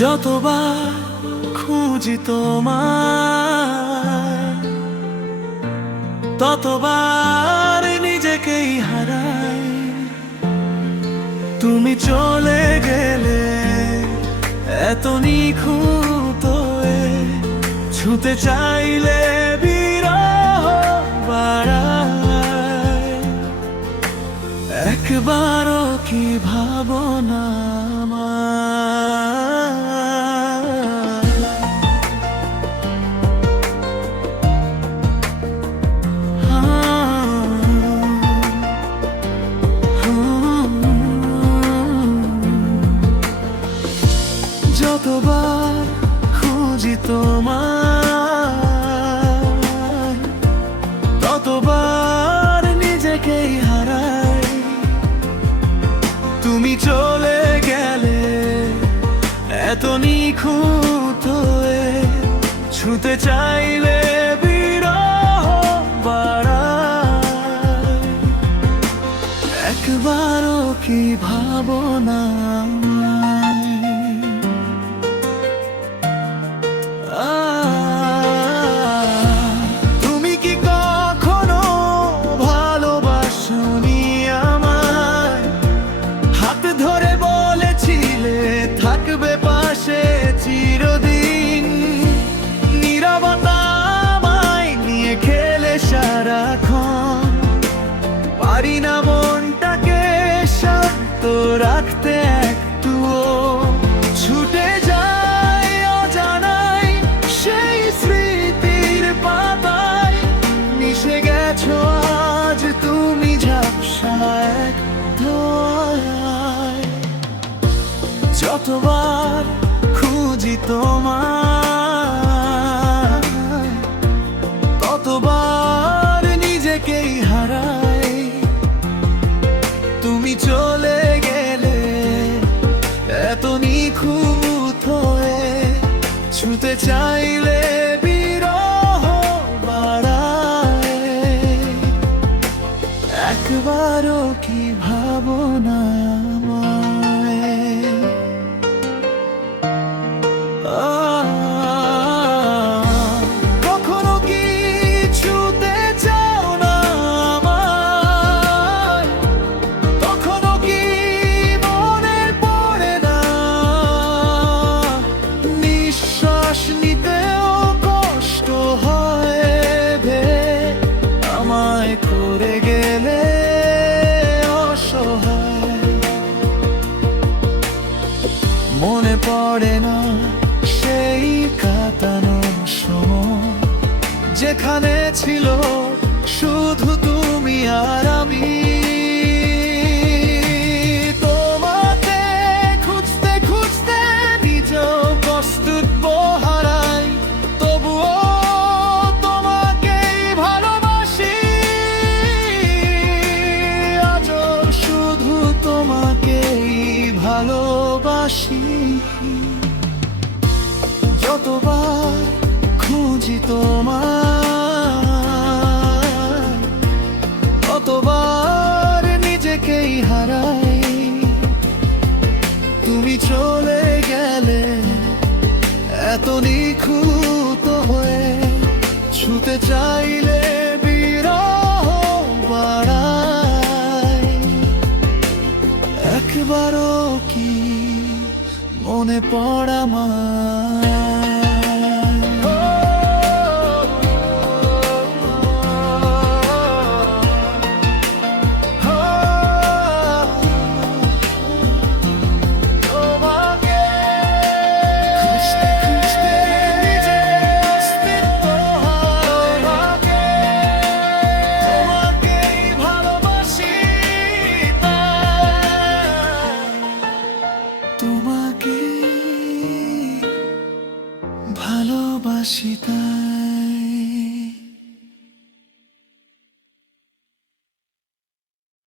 যতবার খুঁজি তোমায় ততবার নিজেকেই হারাই। তুমি চলে গেলে এত নিখুঁত ছুতে চাইলে বিরহ বাড়ায়। একবারও কি ভাবনা যতবার খুঁজি তোমায় ততবার নিজেকেই হারাই। তুমি চলে গেলে এত নিখুঁত ছুতে চাইলে বিরহ বাড়ায়। একবারও কি ভাবনা তুমি কি কখনো ভালোবাসোনি আমায়? হাত ধরে বলেছিলে থাকবে পাশে চিরদিন। নীরবতা আমায় নিয়ে খেলে সারাক্ষণ। পারি না মনটাকে শান্ত রাখতে একটুও। ছুটে যায় অজানায় সেই স্মৃতির পাতায়। মিশে গেছো আজ তুমি ঝাপসায় ধোঁয়ায়। যতবার খুঁজি তোমায় ততবার নিজেকেই হারাই। তুমি চলে গেলে এত নিখুঁত ছুতে চাইলে বিরহ বাড়ায়। একবারও কি ভাবনা কখনো কি ছুতে চাও না আমায়? তখনো কি মনে পড়ে না নিঃশ্বাস নিতেও কষ্ট হয় আমায় করে গেলে অসহায়? মনে পড়ে না সেই কাটানো সময় যেখানে ছিল শুধু তুমি আর আমি। তোমাকে খুঁজতে খুঁজতে নিজেও কর্তব্য হারাই। তবুও তোমাকেই ভালোবাসি। আজও শুধু তোমাকেই ভালোবাসি। যতবার খুঁজি তোমায় ততবার নিজেকেই হারাই। তুমি চলে গেলে এত নিখুঁত ছুতে চাইলে বিরহ বাড়ায়। একবারও কি মনে পড়া